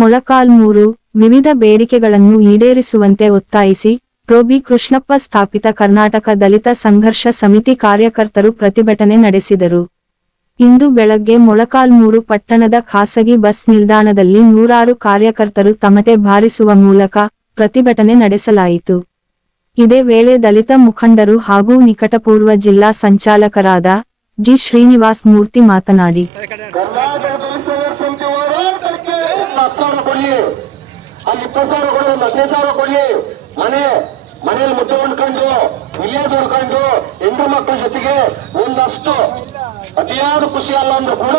ಮೊಳಕಾಲ್ಮೂರು ವಿವಿಧ ಬೇಡಿಕೆಗಳನ್ನು ಈಡೇರಿಸುವಂತೆ ಒತ್ತಾಯಿಸಿ ಪ್ರೊಬಿ ಕೃಷ್ಣಪ್ಪ ಸ್ಥಾಪಿತ ಕರ್ನಾಟಕ ದಲಿತ ಸಂಘರ್ಷ ಸಮಿತಿ ಕಾರ್ಯಕರ್ತರು ಪ್ರತಿಭಟನೆ ನಡೆಸಿದರು. ಇಂದು ಬೆಳಗ್ಗೆ ಮೊಳಕಾಲ್ಮೂರು ಪಟ್ಟಣದ ಖಾಸಗಿ ಬಸ್ ನಿಲ್ದಾಣದಲ್ಲಿ ನೂರಾರು ಕಾರ್ಯಕರ್ತರು ತಮಟೆ ಬಾರಿಸುವ ಮೂಲಕ ಪ್ರತಿಭಟನೆ ನಡೆಸಲಾಯಿತು. ಇದೇ ವೇಳೆ ದಲಿತ ಮುಖಂಡರು ಹಾಗೂ ನಿಕಟಪೂರ್ವ ಜಿಲ್ಲಾ ಸಂಚಾಲಕರಾದ ಜಿ ಶ್ರೀನಿವಾಸ್ ಮೂರ್ತಿ ಮಾತನಾಡಿ ಅಲ್ಲಿ ಇಪ್ಪತ್ತು ಸಾವಿರ ಕೊಡಿ ಒಂದು ಹದಿನೈದು ಸಾವಿರ ಕೊಡಿ. ಮನೆ, ಮನೆಯಲ್ಲಿ ಮುದ್ದೆ ಉಂಡ್ಕೊಂಡು ಇಲ್ಲೇ ದುಡ್ಕೊಂಡು ಹೆಣ್ಣು ಮಕ್ಕಳ ಜೊತೆಗೆ ಒಂದಷ್ಟು ಅತಿಯಾದ ಖುಷಿ ಅಲ್ಲ ಅಂದ್ರೂ ಕೂಡ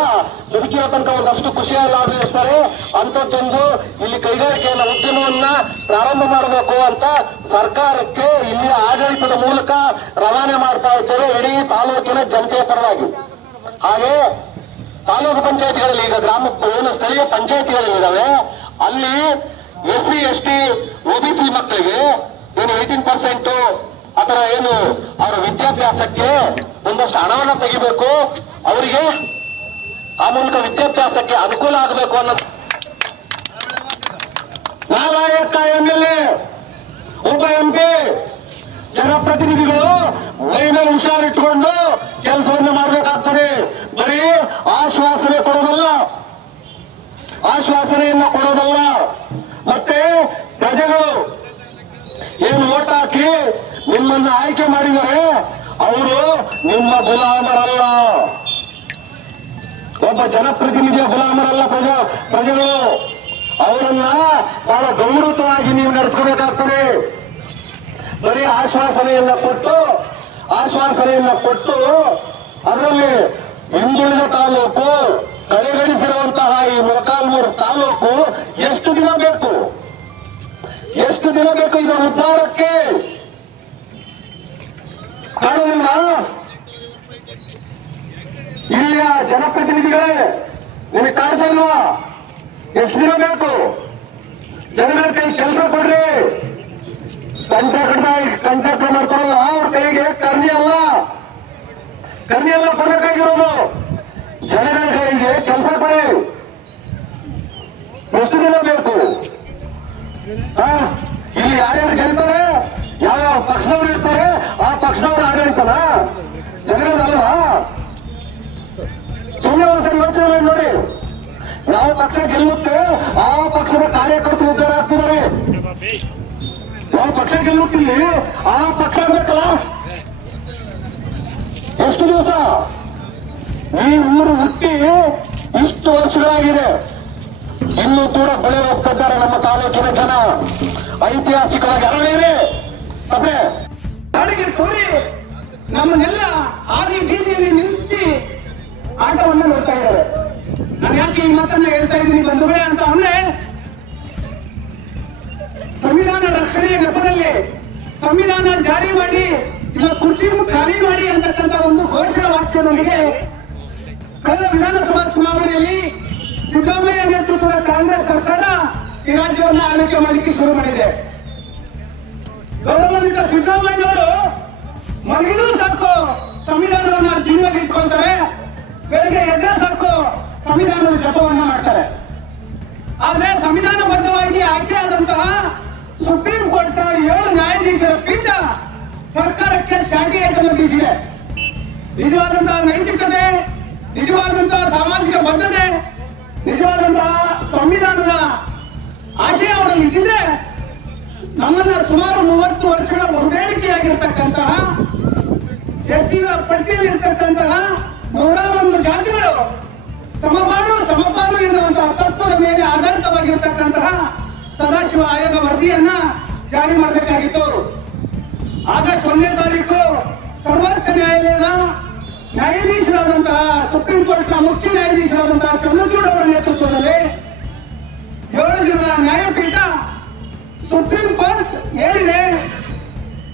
ದುಡುಕಿರೋ ತನಕ ಒಂದಷ್ಟು ಖುಷಿ ಅಲ್ಲ ಇರ್ತಾರೆ. ಅಂತದ್ದೊಂದು ಇಲ್ಲಿ ಕೈಗಾರಿಕೆಯನ್ನ ಉದ್ಯಮವನ್ನ ಪ್ರಾರಂಭ ಮಾಡಬೇಕು ಅಂತ ಸರ್ಕಾರಕ್ಕೆ ಇಲ್ಲಿ ಆಡಳಿತದ ಮೂಲಕ ರವಾನೆ ಮಾಡ್ತಾ ಇದ್ದೇವೆ ಇಡೀ ತಾಲೂಕಿನ ಜನತೆಯ ಪರವಾಗಿ. ಹಾಗೆ ತಾಲೂಕು ಪಂಚಾಯತ್ಗಳಲ್ಲಿ ಈಗ ಗ್ರಾಮ ಏನು ಸ್ಥಳೀಯ ಪಂಚಾಯತಿಗಳಿದ್ದಾವೆ ಅಲ್ಲಿ S C S T OBC ಮಕ್ಕಳಿಗೆ ಏನು ಏಟೀನ್ ಪರ್ಸೆಂಟ್ ಆತರ ಏನು ಅವರ ವಿದ್ಯಾಭ್ಯಾಸಕ್ಕೆ ಒಂದಷ್ಟು ಹಣವನ್ನ ತೆಗಿಬೇಕು, ಅವರಿಗೆ ಆ ಮೂಲಕ ವಿದ್ಯಾಭ್ಯಾಸಕ್ಕೆ ಅನುಕೂಲ ಆಗಬೇಕು ಅನ್ನೋ ನಾಲಾಯಕ ಎಂ ಎಲ್ ಎ ಉಪ ಎಂ ಪಿ ಜನಪ್ರತಿನಿಧಿಗಳು ಮೈ ಮೇಲೆ ಹುಷಾರಿಟ್ಟುಕೊಂಡು ಕೆಲಸವನ್ನು ಮಾಡಬೇಕಾಗ್ತದೆ. ಬರೀ ಆಶ್ವಾಸನೆ ಆಶ್ವಾಸನೆಯನ್ನ ಕೊಡೋದಲ್ಲ. ಮತ್ತೆ ಪ್ರಜೆಗಳು ಏನು ಓಟ್ ಹಾಕಿ ನಿಮ್ಮನ್ನ ಆಯ್ಕೆ ಮಾಡಿದರೆ ಅವರು ನಿಮ್ಮ ಗುಲಾಮರಲ್ಲ. ಒಬ್ಬ ಜನಪ್ರತಿನಿಧಿಯ ಗುಲಾಮರಲ್ಲ ಪ್ರಜ, ಪ್ರಜೆಗಳು. ಅವರನ್ನ ಬಹಳ ಗೌರವವಾಗಿ ನೀವು ನಡೆಸ್ಕೋಬೇಕಾಗ್ತದೆ. ಬರೀ ಆಶ್ವಾಸನೆಯನ್ನ ಕೊಟ್ಟು ಆಶ್ವಾಸನೆಯನ್ನ ಕೊಟ್ಟು, ಅದರಲ್ಲಿ ಹಿಂದುಳಿದ ತಾಲೂಕು ಕಡೆಗಣಿಸಿರುವಂತಹ ಈ ಮೊಳಕಾಲ್ಮೂರು ತಾಲೂಕು ಎಷ್ಟು ದಿನ ಬೇಕು? ಎಷ್ಟು ದಿನ ಬೇಕು ಇದರ ಉದ್ಧಾರಕ್ಕೆ? ಕಾಣುವುದಿಲ್ಲ ಇಲ್ಲಿಯ ಜನಪ್ರತಿನಿಧಿಗಳೇ, ನಿಮಗೆ ಕಾಣ್ತಾ ಇಲ್ವಾ? ಎಷ್ಟು ದಿನ ಬೇಕು? ಜನಗಳ ಕೈ ಕೆಲಸ ಕೊಡ್ರಿ. ಕಂಟ್ರಾಕ್ಟ್ ಕಂಟ್ರಾಕ್ಟ್ ಮಾಡ್ಕೊಳಲ್ಲ, ಅವ್ರ ಕೈಗೆ ಕರ್ನಿ ಅಲ್ಲ. ಕರ್ನಿ ಅಲ್ಲ ಕೊಡಬೇಕಾಗಿರೋದು ಜನಗಳ ಕೈಗೆ ಕೆಲಸ ಕೊಡಿ. ಎಷ್ಟು ದಿನ ಬೇಕು? ಇಲ್ಲಿ ಯಾರ್ಯಾರು ಗೆಲ್ತಾರೆ ಯಾವ ಪಕ್ಷದವ್ರು ಇರ್ತಾರೆ, ಆ ಪಕ್ಷದವ್ರು ಆಡಳಿತನ? ಜನಗಳದಲ್ವಾ ಸುಮ್ಮನೆ ಒಂದ್ಸರಿ ಯೋಚನೆ ಮಾಡಿ ನೋಡಿ. ಯಾವ ಪಕ್ಷ ಗೆಲ್ಲುತ್ತೆ, ಆ ಪಕ್ಷದ ಕಾರ್ಯಕರ್ತರು ಉದ್ದಾರ ಆಗ್ತಿದ್ದಾರೆ. ಯಾವ ಪಕ್ಷ ಗೆಲ್ಲುತ್ತಿಲ್ಲಿ, ಆ ಪಕ್ಷ ಬೇಕಲ್ಲ ಈ ಊರು ಹುಟ್ಟಿ ಇಷ್ಟು ವರ್ಷಗಳಾಗಿದೆ? ಇನ್ನೂ ಕೂಡ ಬೆಳೆ ಹೋಗ್ತಿದ್ದಾರೆ ನಮ್ಮ ತಾಲೂಕಿನ ಜನ. ಐತಿಹಾಸಿಕವಾಗಿ ಅರಳೇರಿ ಸಭೆ ನಾಡಿಗೆ ತೋರಿ ನಮ್ಮನ್ನೆಲ್ಲ ಆದಿ ಬೀದಿಯಲ್ಲಿ ನಿಲ್ಲಿಸಿ ಆಟವನ್ನು ನೋಡ್ತಾ ಇದ್ದಾರೆ. ನಾನು ಯಾಕೆ ಈ ಮಾತನ್ನ ಹೇಳ್ತಾ ಇದ್ದೀನಿ ಬಂಧುಗಳೇ ಅಂತ ಅಂದ್ರೆ, ಸಂವಿಧಾನ ರಕ್ಷಣೆಯ ನೆಪದಲ್ಲಿ ಸಂವಿಧಾನ ಜಾರಿ ಮಾಡಿ, ಇಲ್ಲ ಕುರ್ಚಿ ಖಾಲಿ ಮಾಡಿ ಅಂತಕ್ಕಂಥ ಒಂದು ಘೋಷಣಾ ವಾಕ್ಯದೊಂದಿಗೆ ಕಳೆದ ವಿಧಾನಸಭಾ ಚುನಾವಣೆಯಲ್ಲಿ ಸಿದ್ದರಾಮಯ್ಯ ನೇತೃತ್ವದ ಕಾಂಗ್ರೆಸ್ ಸರ್ಕಾರ ಈ ರಾಜ್ಯವನ್ನು ಆಳ್ವಿಕೆ ಮಾಡಲಿಕ್ಕೆ ಶುರು ಮಾಡಿದೆ. ಗೌರವಾನ್ವಿತ ಸಿದ್ದರಾಮಯ್ಯನವರು ಮಲಗಿದ್ರು ಸಾಕು, ಸಂವಿಧಾನವನ್ನ ಜೀವನಕ್ಕೆ ಇಟ್ಕೊಂತಾರೆ, ಬೆಳಗ್ಗೆ ಎದ್ರೆ ಸಾಕು, ಸಂವಿಧಾನದ ಜಪವನ್ನ ಮಾಡ್ತಾರೆ. ಆದ್ರೆ ಸಂವಿಧಾನಬದ್ಧವಾಗಿ ಆಯ್ಕೆ ಆದಂತಹ ಸುಪ್ರೀಂ ಕೋರ್ಟ್ ಏಳು ನ್ಯಾಯಾಧೀಶರ ಪೀಠ ಸರ್ಕಾರಕ್ಕೆ ಚಾಟಿಯನ್ನು ಬೀಸಿದೆ ನಿಜವಾದಂತಹ ನೈತಿಕತೆ ನಿಜವಾದಂತಹ ಸಾಮಾಜಿಕ ಬದ್ಧತೆ, ನಿಜವಾದಂತಹ ಸಂವಿಧಾನದ ಆಶಯ ಅವರಲ್ಲಿ ಇದ್ದಿದ್ರೆ ನಮ್ಮನ್ನ ಸುಮಾರು ಮೂವತ್ತು ವರ್ಷಗಳ ಬಹುಬೇಡಿಕೆಯಾಗಿರ್ತಕ್ಕಂತಹ ಎಸ್ಸಿನ ಪಟ್ಟಿಯಲ್ಲಿ ಇರ್ತಕ್ಕಂತಹ ನೂರ ಒಂದು ಜಾತಿಗಳು ಸಮಪಾಲು ಸಮಪಾಲು ಎನ್ನುವಂತಹ ತತ್ವದ ಮೇಲೆ ಆಧಾರಿತವಾಗಿರ್ತಕ್ಕಂತಹ ಸದಾಶಿವ ಆಯೋಗ ವರದಿಯನ್ನ ಜಾರಿ ಮಾಡಬೇಕಾಗಿತ್ತು. ಆಗಸ್ಟ್ ಒಂದನೇ ತಾರೀಕು ಸರ್ವೋಚ್ಚ ನ್ಯಾಯಾಲಯದ ನ್ಯಾಯಾಧೀಶರಾದಂತಹ ಸುಪ್ರೀಂ ಕೋರ್ಟ್ನ ಮುಖ್ಯ ನ್ಯಾಯಾಧೀಶರಾದಂತಹ ಚಂದ್ರಚೂಡ್ ಅವರ ನೇತೃತ್ವದಲ್ಲಿ ಏಳು ಜನ ನ್ಯಾಯಪೀಠ ಸುಪ್ರೀಂ ಕೋರ್ಟ್ ಹೇಳಿದೆ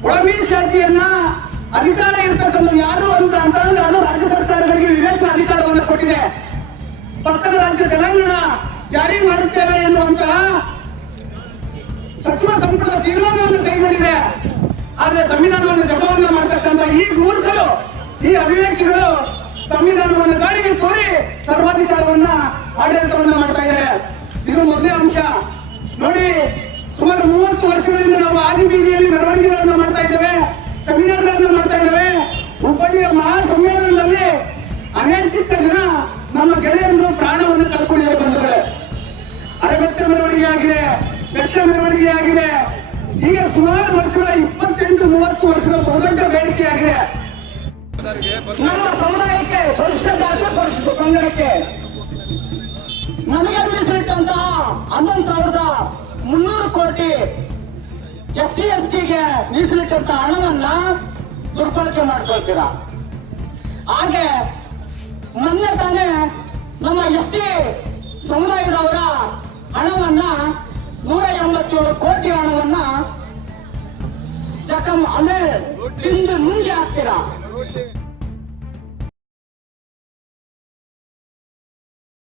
ಒಳ ಮೀಸಲಾತಿಯನ್ನ ಅಧಿಕಾರ ಇರ್ತಕ್ಕಂಥ ಯಾರು ಅಂತ ಅಂತಂದ್ರೆ ಅದು ರಾಜ್ಯ ಸರ್ಕಾರಗಳಿಗೆ ವಿವೇಚನ ಅಧಿಕಾರವನ್ನು ಕೊಟ್ಟಿದೆ. ಪಕ್ಕದ ರಾಜ್ಯ ತೆಲಂಗಾಣ ಜಾರಿ ಮಾಡುತ್ತೇವೆ ಎನ್ನುವಂತಹ ಸಚಿವ ಸಂಪುಟದ ತೀರ್ಮಾನವನ್ನು ಕೈಗೊಂಡಿದೆ. ಆದ್ರೆ ಸಂವಿಧಾನವನ್ನು ಜಪವನ್ನು ಮಾಡ್ತಕ್ಕಂಥ ಈ ಮೂರ್ಖರು ಈ ಅವಿವೇಕಿಗಳು ಸಂವಿಧಾನವನ್ನು ಗಾಳಿಗೆ ತೋರಿ ಸರ್ವಾಧಿಕಾರವನ್ನ, ಆಡಳಿತವನ್ನ ಮಾಡ್ತಾ ಇದ್ದಾರೆ. ಇದು ಮೊದಲೇ ಅಂಶ. ನೋಡಿ, ಸುಮಾರು ಮೂವತ್ತು ವರ್ಷಗಳಿಂದ ನಾವು ಆದಿ ಬೀದಿಯಲ್ಲಿ ಮೆರವಣಿಗೆಗಳನ್ನು ಮಾಡ್ತಾ ಇದ್ದೇವೆ, ಸೆಮಿನಾರ್ಗಳನ್ನ ಮಾಡ್ತಾ ಇದ್ದೇವೆ. ಹುಬ್ಬಳ್ಳಿಯ ಮಹಾ ಸಮ್ಮೇಳನದಲ್ಲಿ ಅನೇಕ ಜನ ನಮ್ಮ ಗೆಳೆಯರು ಪ್ರಾಣವನ್ನು ಕಳ್ಕೊಂಡಿದ್ದಾರೆ ಬಂಧುಗಳೇ. ಅರೆಬೆಚ್ಚ ಮೆರವಣಿಗೆ ಆಗಿದೆ ಬೆಟ್ಟ ಮೆರವಣಿಗೆ ಆಗಿದೆ. ಈಗ ಸುಮಾರು ವರ್ಷಗಳ, ಇಪ್ಪತ್ತೆಂಟು, ಮೂವತ್ತು ವರ್ಷಗಳ ಬಹುದೊಡ್ಡ ಬೇಡಿಕೆ ಆಗಿದೆ. ನಮ್ಮ ಸಮುದಾಯಕ್ಕೆ ಪರಿಶಿಷ್ಟ ಜಾತಿ ಪರಿಶಿಷ್ಟ ಪಂಗಡಕ್ಕೆ ನಮಗೆ ಮೀಸಲಿಟ್ಟಂತಹ ಹನ್ನೊಂದು ಸಾವಿರದ ಮುನ್ನೂರು ಕೋಟಿ ಎಸ್ ಸಿ ಎಸ್ ಟಿಗೆ ಮೀಸಲಿಟ್ಟಂತ ಹಣವನ್ನ ದುರ್ಬಳಕೆ ಮಾಡ್ಕೊಳ್ತೀರಾ? ಹಾಗೆ ಮೊನ್ನೆ ತಾನೇ ನಮ್ಮ ಎಸ್ ಟಿ ಸಮುದಾಯದವರ ಹಣವನ್ನ ನೂರ ಎಂಬತ್ತೇಳು ಕೋಟಿ ಹಣವನ್ನ ಚಕಂ ಅಲ್ಲೇ ತಿಂದು ನುಂಗಿ ಹಾಕ್ತೀರಾ? everything.